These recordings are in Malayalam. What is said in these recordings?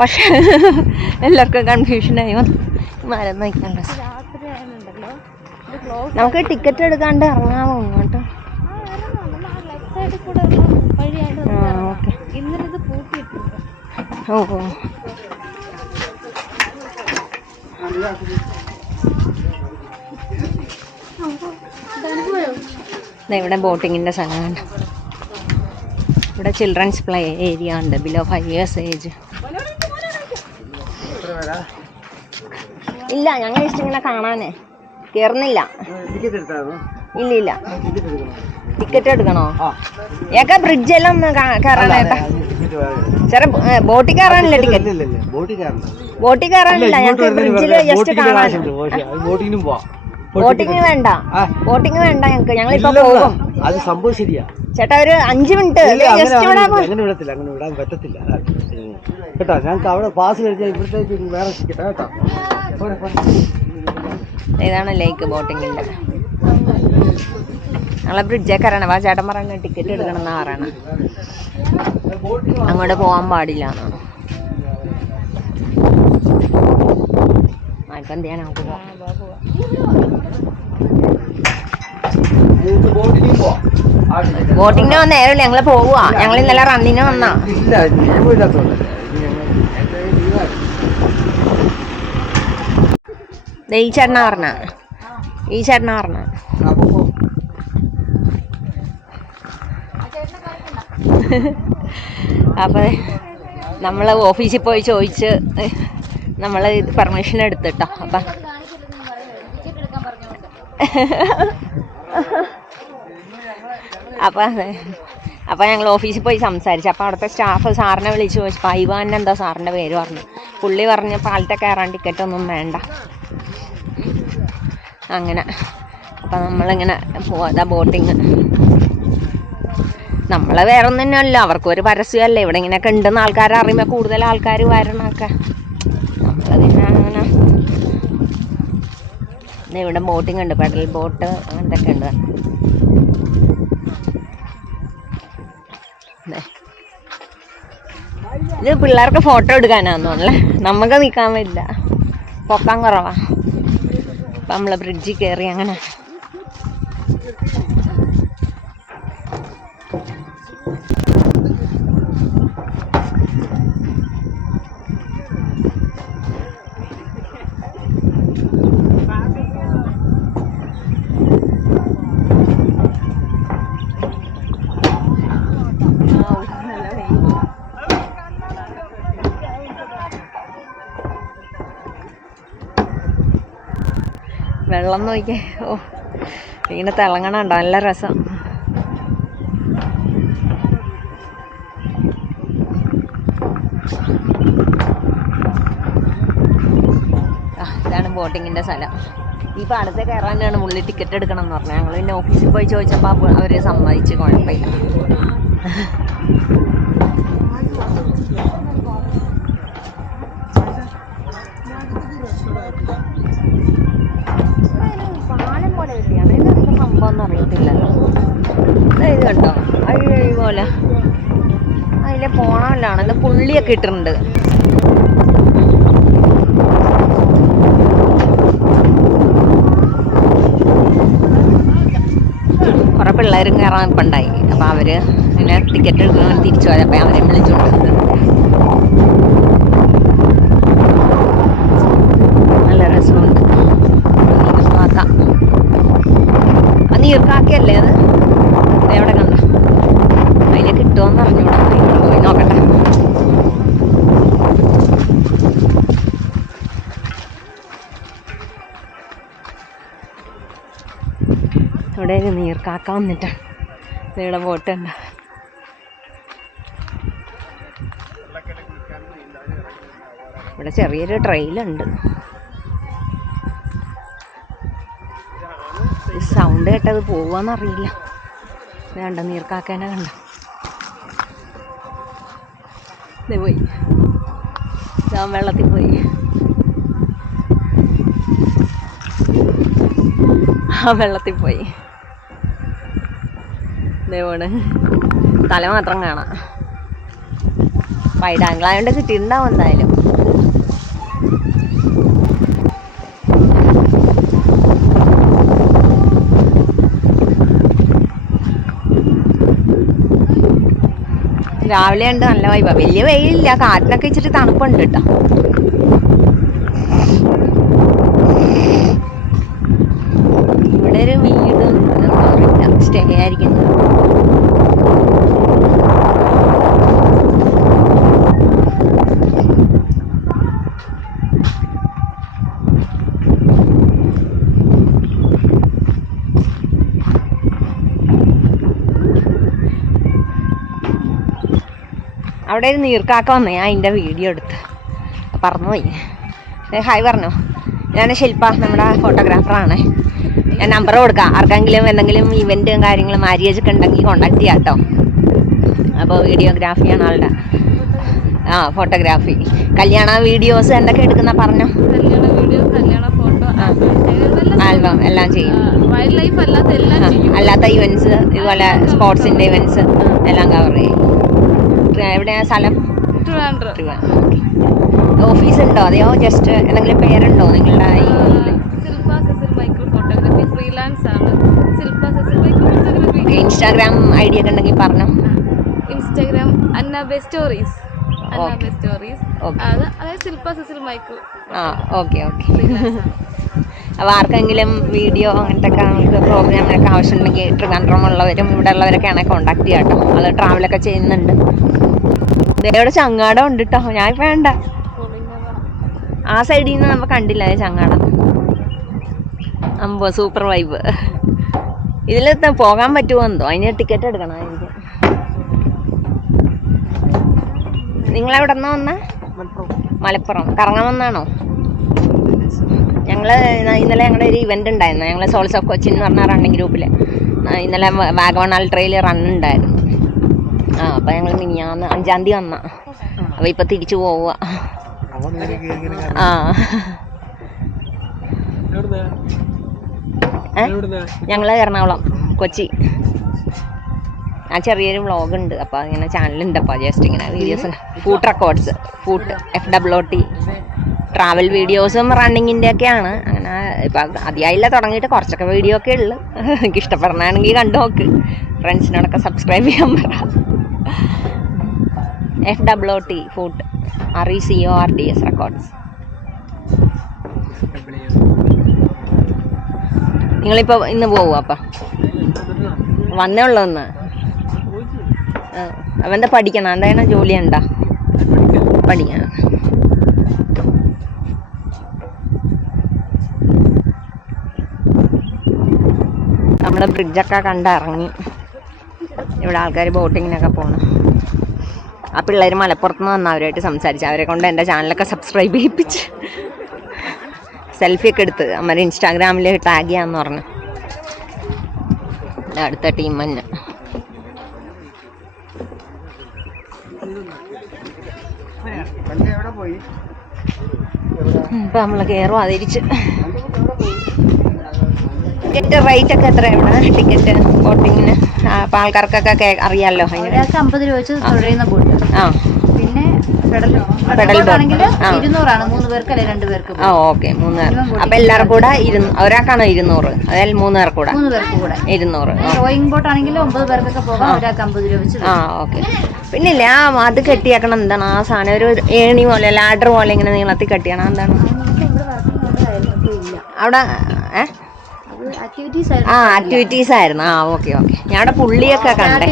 പക്ഷെ എല്ലാവർക്കും കൺഫ്യൂഷനായി മരം നോക്കണ്ട. നമുക്ക് ടിക്കറ്റ് എടുക്കാണ്ട് ഇറങ്ങാമോ ഇങ്ങോട്ട്? ഓ ഓ ഇവിടെ ബോട്ടിങ്ങിൻ്റെ സ്ഥലമാണ്. ഇവിടെ ചിൽഡ്രൻസ് പ്ലേ ഏരിയ ഉണ്ട്, ബിലോ 5 years ഏജ്. ഇല്ല, ഞങ്ങൾ ഇങ്ങനെ കാണാനേ കയറുന്നില്ല. ഇല്ല ഇല്ല, ടിക്കറ്റ് എടുക്കണോ? ഏക്കാ ബ്രിഡ്ജെല്ലാം ഒന്ന് കയറാനേട്ടാ. ചെറിയ ബോട്ടിൽ കയറാനില്ല ടിക്കറ്റ്. ബോട്ടിൽ കയറാനില്ല, ഞങ്ങൾക്ക് ബ്രിഡ്ജിൽ ജസ്റ്റ് കാണാൻ. ബോട്ടിങ് വേണ്ട, ബോട്ടിങ് വേണ്ട ഞങ്ങൾക്ക്. ഞങ്ങളിപ്പോ പോകും. അത് സംഭവം ശരിയാ ചേട്ടാ, ഒരു 5 മിനിറ്റ് ജസ്റ്റ് അങ്ങനെ വിടത്തില്ല, അങ്ങനെ വിടാൻ പറ്റത്തില്ല കേട്ടോ. ഞങ്ങൾക്ക് അവിടെ പാസ് കഴിഞ്ഞാൽ ഇവിടത്തേക്ക് വേറെ ടിക്കറ്റാ കേട്ടോ. ഇതാണ് ലേക്ക് ബോട്ടിങ്ങിന്റെ. ഞങ്ങളെ ബ്രിഡ്ജേ കയറണം. ആ ചേട്ടൻ പറയുന്നത് ടിക്കറ്റ് എടുക്കണം എന്നാ പറയണം. അങ്ങോട്ട് പോകാൻ പാടില്ല എന്നാണ്. ഇപ്പം എന്ത് ചെയ്യാൻ നമുക്ക് പോവാം. ബോട്ടിങ്ങിന് നേരമില്ല, ഞങ്ങള് പോവുക. ഞങ്ങൾ ഇന്നലെ റണ്ണിന് വന്നാ. ഈ ചേട്ടനാ പറഞ്ഞ, ഈ ചേട്ടനാ പറഞ്ഞ. അപ്പൊ നമ്മള് ഓഫീസിൽ പോയി ചോദിച്ച് നമ്മള് ഇത് പെർമിഷൻ എടുത്തിട്ടോ. അപ്പം ഞങ്ങൾ ഓഫീസിൽ പോയി സംസാരിച്ചു. അപ്പോൾ അവിടുത്തെ സ്റ്റാഫ് സാറിനെ വിളിച്ച് ചോദിച്ചപ്പോൾ ഐവാൻ എന്താ സാറിൻ്റെ പേര് പറഞ്ഞു. പുള്ളി പറഞ്ഞ് പാലത്തെ കയറാൻ ടിക്കറ്റൊന്നും വേണ്ട അങ്ങനെ. അപ്പം നമ്മളിങ്ങനെ പോവാ ബോട്ടിങ്. നമ്മളെ വേറെ ഒന്നും തന്നെയല്ല, അവർക്കൊരു പരസ്യമല്ലേ. ഇവിടെ ഇങ്ങനെയൊക്കെ ഉണ്ടെന്ന് ആൾക്കാർ അറിയുമ്പോൾ കൂടുതൽ ആൾക്കാർ വരണമൊക്കെ. നമ്മൾ പിന്നെ അങ്ങനെ ഇവിടെ ബോട്ടിങ് ഉണ്ട്, പെഡൽ ബോട്ട് അങ്ങനത്തെ ഉണ്ട്. ഇത് പിള്ളേർക്ക് ഫോട്ടോ എടുക്കാനാന്നോന്നല്ലേ, നമുക്ക് നിൽക്കാൻ പറ്റില്ല, പൊക്കാൻ കുറവാ. അപ്പം നമ്മൾ ബ്രിഡ്ജിൽ കയറി അങ്ങനെ. വെള്ളം നോക്കിയേ, ഓ ഇങ്ങനെ തിളങ്ങണുണ്ടോ, നല്ല രസം. ഇതാണ് ബോട്ടിങ്ങിൻ്റെ സ്ഥലം. ഈ പാടത്തെ കയറാനാണ് മുള്ളി ടിക്കറ്റ് എടുക്കണം എന്ന് പറഞ്ഞത്. ഞങ്ങൾ പിന്നെ ഓഫീസിൽ പോയി ചോദിച്ചപ്പോൾ അവർ സമ്മതിച്ച്, കുഴപ്പമില്ല. പാലം പോലെ കിട്ടിയാണ്, ഇതെന്താ സംഭവം എന്ന് അറിയത്തില്ലല്ലോ. ഇത് കണ്ടോ, അഴി പോലെ അതിലെ പോണമല്ലാണ്. ഇത് പുള്ളിയൊക്കെ ഇട്ടിട്ടുണ്ട്. കുറെ പിള്ളേരും കയറാൻ ഇപ്പം ഉണ്ടായി. അപ്പം അവർ ഇങ്ങനെ ടിക്കറ്റ് എടുക്കാൻ തിരിച്ചു പോയത്. അപ്പം അവരെ വിളിച്ചുകൊണ്ട് നല്ല രസമുണ്ട്. നോക്കാം, അത് നീർക്കാക്കയല്ലേ അത്? എവിടെ കണ്ട അതിനെ കിട്ടുമോയെന്ന് അറിഞ്ഞൂടാ. പോയി നോക്കട്ടെ. ഇവിടെ ഒരു നീർക്കാക്ക വന്നിട്ടാണ്. ഇവിടെ ബോട്ടുണ്ട്. ഇവിടെ ചെറിയൊരു ട്രെയിലുണ്ട്. സൗണ്ട് കേട്ടത് പോവാന്നറിയില്ല. വേണ്ട, നീർക്കാക്കേനെ കണ്ട പോയി, വെള്ളത്തിൽ പോയി. ആ വെള്ളത്തിൽ പോയി. ഇതേപോലെ തല മാത്രം കാണാം. വൈഡ് ആംഗിൾ ആയതുകൊണ്ട് കിട്ടിയിട്ടുണ്ടാവും എന്തായാലും. രാവിലെ ഉണ്ട് നല്ല വൈബാ. വലിയ വെയിലില്ല, കാറ്റിനൊക്കെ ഇച്ചിരി തണുപ്പുണ്ട് കേട്ടോ. ഇവിടെ ഒരു വീട് സ്റ്റേ ആയിരിക്കും. അവിടെ ഒരു നീർക്കാക്ക വന്നേ, അതിൻ്റെ വീഡിയോ എടുത്ത് പറന്നുപോയി. ഹായ് പറഞ്ഞോ. ഞാൻ ശില്പ, നമ്മുടെ ഫോട്ടോഗ്രാഫറാണ്. ഞാൻ നമ്പർ കൊടുക്കാം. ആർക്കെങ്കിലും എന്തെങ്കിലും ഇവൻറ്റും കാര്യങ്ങളും മാര്യേജ് ഒക്കെ ഉണ്ടെങ്കിൽ കോണ്ടാക്ട് ചെയ്യാം കേട്ടോ. അപ്പോൾ വീഡിയോഗ്രാഫിയാണ് ആളുടെ. ഫോട്ടോഗ്രാഫി, കല്യാണ വീഡിയോസ് എന്തൊക്കെ എടുക്കുന്ന പറഞ്ഞോ. കല്യാണ വീഡിയോ, കല്യാണ ഫോട്ടോ, ആൽബം എല്ലാം ചെയ്യും. വൈൽഡ് ലൈഫ് അല്ലാത്ത ഇവൻറ്റ്സ്, ഇതുപോലെ സ്പോർട്സിൻ്റെ ഇവൻറ്റ്സ് എല്ലാം കവർ ചെയ്യും. എവിടെയാണ് സ്ഥലം? ട്രിവാൻഡ്രം. ഓഫീസ് ഉണ്ടോ അതെയോ ജസ്റ്റ് എന്തെങ്കിലും പേരുണ്ടോ നിങ്ങളുടെ? Shilpa Cecil micro photography, freelance ആണ്. Shilpa Cecil micro photography. Instagram ID ഒക്കെ ഉണ്ടെങ്കിൽ പറഞ്ഞോ. ഇൻസ്റ്റാഗ്രാം അന്നാബെ സ്റ്റോറീസ്. അതായത് ശില്പ സെസിൽ മൈക്രോ. ഓക്കെ. അപ്പോൾ ആർക്കെങ്കിലും വീഡിയോ അങ്ങനത്തെ ഒക്കെ പ്രോഗ്രാമിനൊക്കെ ആവശ്യമുണ്ടെങ്കിൽ ട്രിവാൻഡ്രമുള്ളവരും ഇവിടെ ഉള്ളവരൊക്കെയാണ് കോണ്ടാക്ട് ചെയ്യാം കേട്ടോ. അത് ട്രാവലൊക്കെ ചെയ്യുന്നുണ്ട്. ഇവിടെ ചങ്ങാടം ഉണ്ട് കേട്ടോ. ഞാൻ വേണ്ട, ആ സൈഡിൽ നിന്ന് നമ്മൾ കണ്ടില്ല ചങ്ങാടം. അമ്പോ സൂപ്പർ വൈബ്. ഇതിൽ പോകാൻ പറ്റുമോ എന്തോ, അതിന് ടിക്കറ്റ് എടുക്കണമായിരിക്കും. നിങ്ങളെവിടെ നിന്നാ വന്നേ? മലപ്പുറം. കറങ്ങാൻ വന്നാണോ? ഇന്നലെ ഞങ്ങളുടെ ഒരു ഇവൻ്റ് ഉണ്ടായിരുന്നു. ഞങ്ങൾ സോൾസ് ഓഫ് കൊച്ചിൻ എന്ന് പറഞ്ഞ റണ്ണിങ് ഗ്രൂപ്പിൽ ഇന്നലെ വാഗമൺ അൾട്രയിൽ റണ്ണുണ്ടായിരുന്നു. അപ്പോൾ ഞങ്ങൾ മിനിഞ്ഞാന്ന് 5-ാം തീയതി വന്ന. അപ്പോൾ ഇപ്പോൾ തിരിച്ചു പോവുക. ഞങ്ങൾ എറണാകുളം, കൊച്ചി. ആ ചെറിയൊരു വ്ളോഗ് ഉണ്ട്, അപ്പോൾ ഇങ്ങനെ ചാനലുണ്ട്. അപ്പോൾ ജസ്റ്റ് ഇങ്ങനെ videos, foot records, foot FWT travel വീഡിയോസും റണ്ണിങ്ങിൻ്റെ ഒക്കെയാണ്. അങ്ങനെ ഇപ്പം അതിയായില്ല തുടങ്ങിയിട്ട്, കുറച്ചൊക്കെ വീഡിയോ ഒക്കെ ഉള്ളു. എനിക്ക് ഇഷ്ടപ്പെടണമെങ്കിൽ കണ്ടു നോക്ക്. ഫ്രണ്ട്സിനോടൊക്കെ സബ്സ്ക്രൈബ് ചെയ്യാൻ പറ. FWT foot RECORDS records. നിങ്ങളിപ്പോൾ ഇന്ന് പോവുക? അപ്പം വന്നേ ഉള്ളൂ ഒന്ന്. അവൻ്റെ പഠിക്കണം, എന്താണ് ജോലി ഉണ്ടോ? പഠിക്കണം. നമ്മുടെ ബ്രിഡ്ജൊക്കെ കണ്ടിറങ്ങി. ഇവിടെ ആൾക്കാർ ബോട്ടിങ്ങിനൊക്കെ പോകണം. ആ പിള്ളേർ മലപ്പുറത്ത് നിന്ന് വന്ന് അവരായിട്ട് സംസാരിച്ച് അവരെ കൊണ്ട് എൻ്റെ ചാനലൊക്കെ സബ്സ്ക്രൈബ് ചെയ്യിപ്പിച്ച് സെൽഫിയൊക്കെ എടുത്ത് അമ്മ ഇൻസ്റ്റാഗ്രാമിൽ ടാഗ് ചെയ്യാമെന്ന് പറഞ്ഞു. അടുത്ത ടീം തന്നെ. ഇപ്പം നമ്മൾ കയറും അതിരിച്ച്. ടിക്കറ്റ് റേറ്റ് ഒക്കെ എത്ര ഇവിടെ ടിക്കറ്റ് ബോട്ടിങ്ങിന്? അപ്പം ആൾക്കാർക്കൊക്കെ അറിയാമല്ലോ. ഒരാൾക്ക് 50 രൂപ വെച്ച് തുഴയുന്ന ബോട്ട്. പിന്നെ പെഡൽ ആണെങ്കിൽ 200 3 പേർക്ക് അല്ലെ 2 പേർക്ക്. ഓക്കെ 3 പേർ. അപ്പം എല്ലാവർക്കും കൂടെ ഒരാൾക്കാണോ 200? അതായത് 3 പേർക്ക് കൂടെ 200. റോയിങ് ബോട്ട് ആണെങ്കിൽ 9 പേർക്കൊക്കെ പോകാം. ഒരാൾക്ക് 50 രൂപ വെച്ച്. ഓക്കെ. പിന്നില്ലേ അത് കെട്ടിയാക്കണം. എന്താണ് ആ സാധനം? ഒരു ഏണി പോലെ ലാഡർ പോലെ ഇങ്ങനെ നീളത്തിൽ കെട്ടിയാണ്. എന്താണ് അവിടെ? ആക്ടിവിറ്റീസ് ആയിരുന്നു. ഓക്കെ. ഞാൻ അവിടെ പുള്ളിയൊക്കെ കണ്ടേ.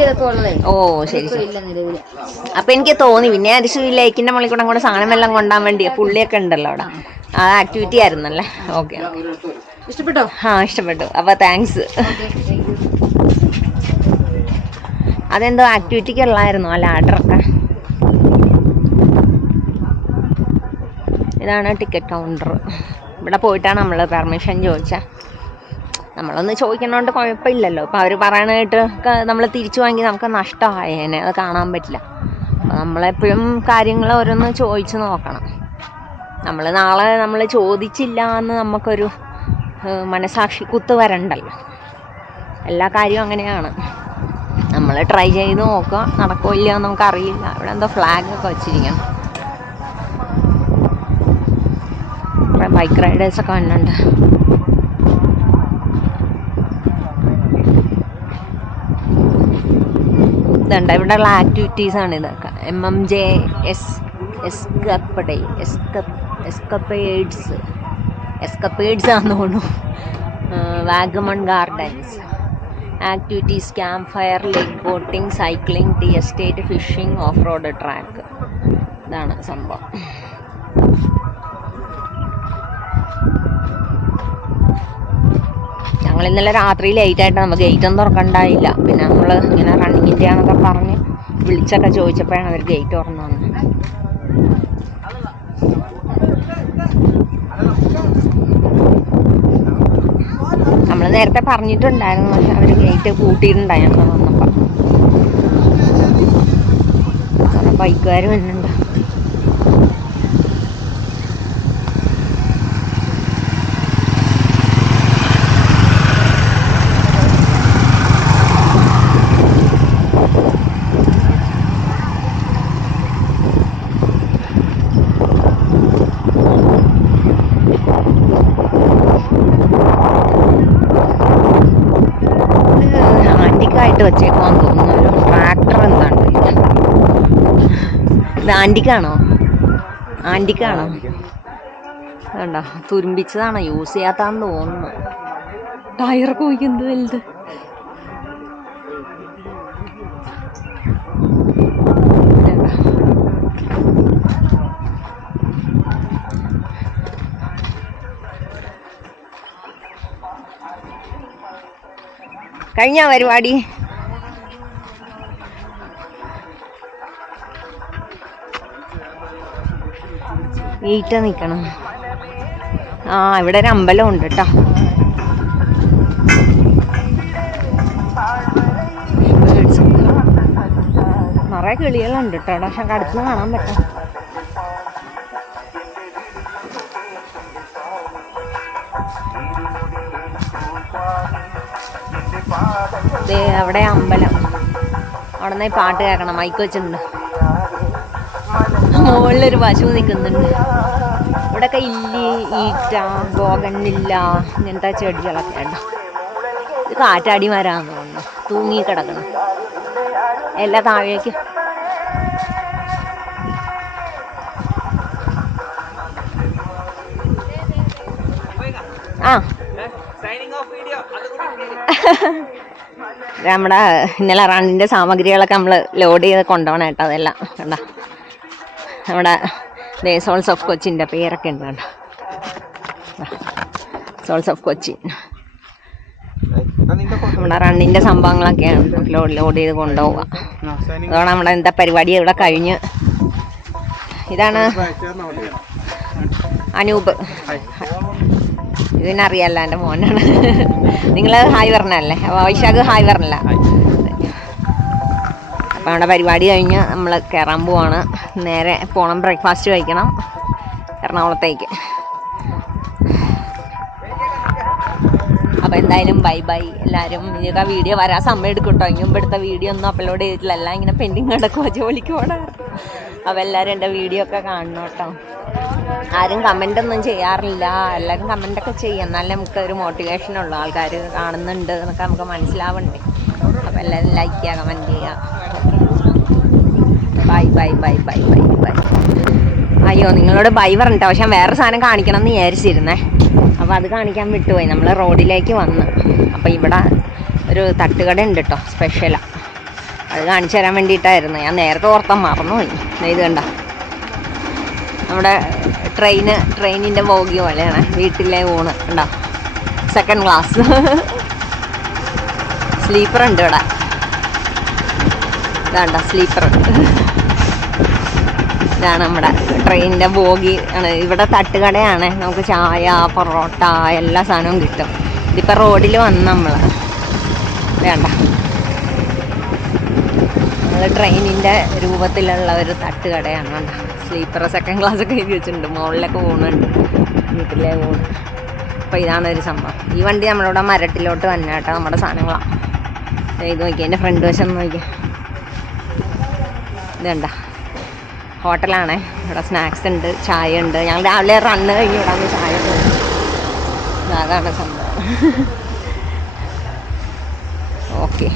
ശരി. അപ്പൊ എനിക്ക് തോന്നി പിന്നെ അരിശു ലേക്കിന്റെ മുകളിൽ കൂടെ അങ്ങോട്ട് സാധനം എല്ലാം കൊണ്ടാൻ വേണ്ടി പുള്ളിയൊക്കെ ഉണ്ടല്ലോ അവിടെ. ആ ആക്ടിവിറ്റി ആയിരുന്നല്ലേ. ഓക്കെ. ഇഷ്ടപ്പെട്ടോ? ഇഷ്ടപ്പെട്ടു. അപ്പൊ താങ്ക്സ്. അതെന്തോ ആക്ടിവിറ്റിക്ക് ഉള്ളായിരുന്നു ആ ലാഡറൊക്കെ. ഇതാണ് ടിക്കറ്റ് കൗണ്ടർ. ഇവിടെ പോയിട്ടാണ് നമ്മൾ പെർമിഷൻ ചോദിച്ചാൽ. നമ്മളൊന്ന് ചോദിക്കണോണ്ട് കുഴപ്പമില്ലല്ലോ. ഇപ്പം അവർ പറയണായിട്ട് നമ്മൾ തിരിച്ചു വാങ്ങി നമുക്ക് നഷ്ടമായേനെ, അത് കാണാൻ പറ്റില്ല. അപ്പോൾ നമ്മളെപ്പോഴും കാര്യങ്ങൾ ഓരോന്ന് ചോദിച്ച് നോക്കണം. നാളെ നമ്മൾ ചോദിച്ചില്ല എന്ന് നമുക്കൊരു മനസാക്ഷി കുത്ത് വരണ്ടല്ലോ. എല്ലാ കാര്യവും അങ്ങനെയാണ്. നമ്മൾ ട്രൈ ചെയ്ത് നോക്കാം, നടക്കോ ഇല്ലയോ നമുക്കറിയില്ല. ഇവിടെ എന്തോ ഫ്ലാഗൊക്കെ വെച്ചിരിക്കണം. കുറേ ബൈക്ക് റൈഡേഴ്സൊക്കെ വന്നിട്ടുണ്ട്. ഇതുണ്ട് ഇവിടെയുള്ള ആക്ടിവിറ്റീസാണ് ഇതൊക്കെ. MMJ എസ്കപ്പേഡ്സ് ആണെന്ന് തോന്നുന്നു. Vagamon gardens activities, camp fire, lake boating, cycling, tea estate, fishing, off road track. ഇതാണ് സംഭവം. ഞങ്ങൾ ഇന്നലെ രാത്രി ലേറ്റായിട്ട് നമുക്ക് ഗേറ്റൊന്നും തുറക്കണ്ടായില്ല. പിന്നെ നമ്മൾ ഇങ്ങനെ റണ്ണിങ്ങിൻ്റെ ആണെന്നൊക്കെ പറഞ്ഞ് വിളിച്ചൊക്കെ ചോദിച്ചപ്പോഴാണ് അവർ ഗേറ്റ് തുറന്നു വന്നത്. നമ്മൾ നേരത്തെ പറഞ്ഞിട്ടുണ്ടായിരുന്നു, പക്ഷെ അവർ ഗേറ്റ് പൂട്ടിയിട്ടുണ്ടായി ഞങ്ങൾ വന്നപ്പോൾ. കുറേ ബൈക്കുകാർ വരുന്നുണ്ട്. ആൻറ്റിക്കായിട്ട് വെച്ചേക്കുവാന്ന് തോന്നുന്നു. ഒരു ട്രാക്ടർ എന്താണ് ഇത്? ആൻറ്റിക്കാണോ? അതുണ്ടോ, തുരുമ്പിച്ചതാണോ, യൂസ് ചെയ്യാത്താന്ന് തോന്നുന്നു. ടയറൊക്കെ ഒഴിക്കുന്നത് വലുത്. കഴിഞ്ഞ പരിപാടി ഈറ്റ നിൽക്കണം. ഇവിടെ ഒരു അമ്പലം ഉണ്ട് കേട്ടോ. നിറയെ കിളികളുണ്ട് കേട്ടോ അവിടെ, പക്ഷെ അടുത്തുനിന്ന് കാണാൻ പറ്റും. അവിടെ അമ്പലം, അവിടെ നിന്ന് പാട്ട് കേൾക്കണം. മൈക്ക് വെച്ചിട്ടുണ്ട്. മുകളിലൊരു പശു നിൽക്കുന്നുണ്ട്. ഇവിടെയൊക്കെ ഇല്ലി, ഈറ്റ, ബോഗൺവില്ല ഇങ്ങനത്തെ ചെടികളൊക്കെ ഉണ്ടോ. ഇത് കാറ്റാടി മരാന്ന് തോന്നുന്നു, തൂങ്ങി കിടക്കണം. എല്ലാം താഴേക്ക്. നമ്മുടെ ഇന്നലെ റണ്ണിൻ്റെ സാമഗ്രികളൊക്കെ നമ്മൾ ലോഡ് ചെയ്ത് കൊണ്ടുപോകണം കേട്ടോ. അതെല്ലാം കണ്ട നമ്മുടെ സോൾസ് ഓഫ് കൊച്ചിൻ്റെ പേരൊക്കെ ഉണ്ട് കേട്ടോ. സോൾസ് ഓഫ് കൊച്ചി നമ്മുടെ റണ്ണിൻ്റെ സംഭവങ്ങളൊക്കെയാണ് ലോഡ് ചെയ്ത് കൊണ്ടുപോവുക. അതോടെ നമ്മുടെ എന്താ പരിപാടി ഇവിടെ കഴിഞ്ഞ്. ഇതാണ് അനൂപ്, ഇതിനറിയാമല്ലോ, എൻ്റെ മോനാണ്. നിങ്ങൾ ഹായ് പറഞ്ഞല്ലേ, വൈശാഖ് ഹായ് പറഞ്ഞല്ല. അപ്പം നമ്മുടെ പരിപാടി കഴിഞ്ഞ് നമ്മൾ കയറാൻ പോവാണ്. നേരെ പോകണം, ബ്രേക്ക്ഫാസ്റ്റ് കഴിക്കണം എറണാകുളത്തേക്ക്. അപ്പോൾ എന്തായാലും ബൈ ബൈ എല്ലാവരും. ഇതൊക്കെ വീഡിയോ വരാൻ സമയം എടുക്കും കേട്ടോ. ഇനി മുമ്പ് എടുത്ത വീഡിയോ ഒന്നും അപ്ലോഡ് ചെയ്തിട്ടില്ല, എല്ലാം ഇങ്ങനെ പെൻഡിങ് കിടക്കുമോ, ജോലിക്ക് പോകണം. അപ്പോൾ എല്ലാവരും എൻ്റെ വീഡിയോ ഒക്കെ കാണണം കേട്ടോ. ആരും കമൻ്റൊന്നും ചെയ്യാറില്ല, എല്ലാവരും കമൻ്റൊക്കെ ചെയ്യും, എന്നാലും നമുക്ക് ഒരു മോട്ടിവേഷനുള്ളൂ. ആൾക്കാർ കാണുന്നുണ്ട് എന്നൊക്കെ നമുക്ക് മനസ്സിലാവണ്ടേ. അപ്പോൾ എല്ലാവരും ലൈക്ക് ചെയ്യുക, കമൻറ്റ് ചെയ്യുക. Bye bye bye bye bye bye. അയ്യോ, നിങ്ങളോട് ബൈ പറഞ്ഞിട്ടോ, പക്ഷെ വേറെ സാധനം കാണിക്കണം എന്ന് വിചാരിച്ചിരുന്നേ. അപ്പോൾ അത് കാണിക്കാൻ വിട്ടുപോയി. നമ്മൾ റോഡിലേക്ക് വന്ന്, അപ്പോൾ ഇവിടെ ഒരു തട്ടുകട ഉണ്ട് കേട്ടോ, സ്പെഷ്യലാണ്. അത് കാണിച്ചു തരാൻ വേണ്ടിയിട്ടായിരുന്നു. ഞാൻ നേരത്തെ ഓർത്താൻ മറന്നുപോയി. ഇത് കണ്ട നമ്മുടെ ട്രെയിനിൻ്റെ ബോഗി പോലെയാണ്, വീട്ടിലെ ഊണ് ഉണ്ടോ, സെക്കൻഡ് ക്ലാസ്. സ്ലീപ്പർ ഉണ്ട് ഇവിടെ, ഇതാണ്ടോ സ്ലീപ്പർ. ഇതാണ് നമ്മുടെ ട്രെയിനിൻ്റെ ബോഗി ആണ്. ഇവിടെ തട്ടുകടയാണ്, നമുക്ക് ചായ, പൊറോട്ട എല്ലാ സാധനവും കിട്ടും. ഇതിപ്പോൾ റോഡിൽ വന്ന് നമ്മൾ വേണ്ട, നമ്മൾ ട്രെയിനിൻ്റെ രൂപത്തിലുള്ള ഒരു തട്ടുകടയാണ്. വേണ്ട, സ്ലീപ്പർ സെക്കൻഡ് ക്ലാസ് ഒക്കെ എഴുതി വെച്ചിട്ടുണ്ട്. മുകളിലൊക്കെ ഊണുണ്ട്, വീട്ടിലെ ഊണ്. അപ്പോൾ ഇതാണ് ഒരു സംഭവം. ഈ വണ്ടി നമ്മളിവിടെ മരട്ടിലോട്ട് തന്നെ കേട്ടോ, നമ്മുടെ സാധനങ്ങളാണ്. ഇത് നോക്കി എൻ്റെ ഫ്രണ്ട് വശം നോക്കി. ഇതുണ്ട ഹോട്ടലാണേ. ഇവിടെ സ്നാക്സ് ഉണ്ട്, ചായ ഉണ്ട്. ഞങ്ങൾ രാവിലെ റണ്ണ് കഴിഞ്ഞ് ഇവിടെ ചായ പോകും. അതാണ് സംഭവം. ഓക്കെ,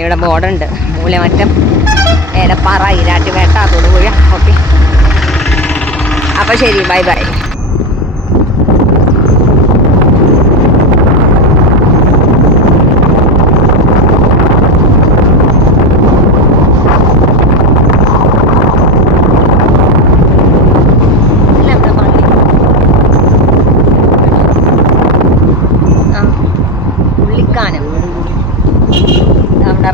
ഇവിടെ ബോർഡുണ്ട്. മൂലമറ്റം, ഏലപ്പാറ, ഈരാറ്റുപേട്ട, തൊടുപുഴ. ഓക്കെ, അപ്പോൾ ശരി, ബൈ ബൈ. നമ്മുടെ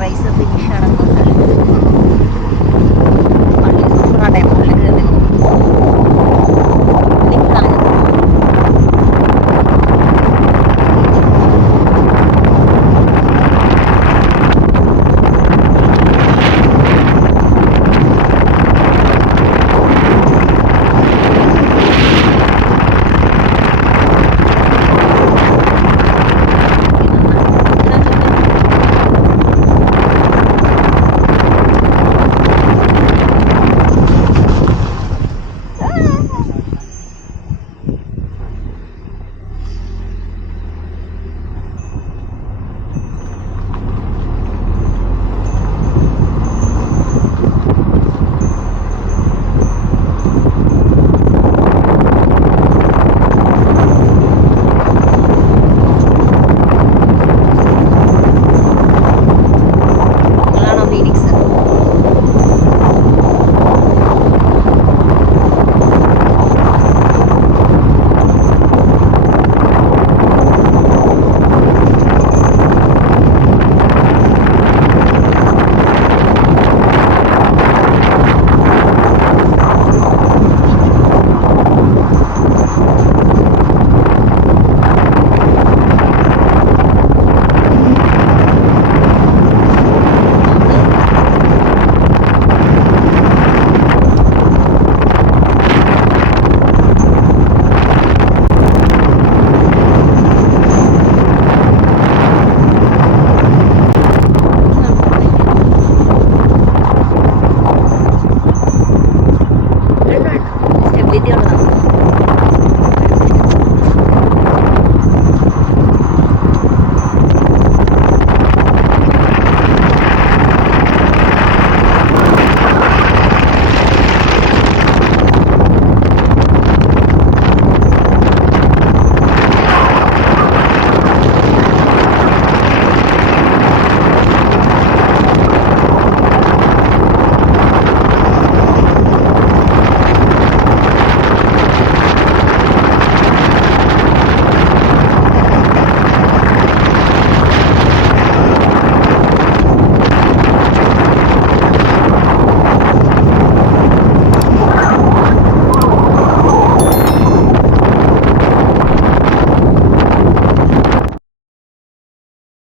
റൈസ് ഫിനിഷ് കിടന്ന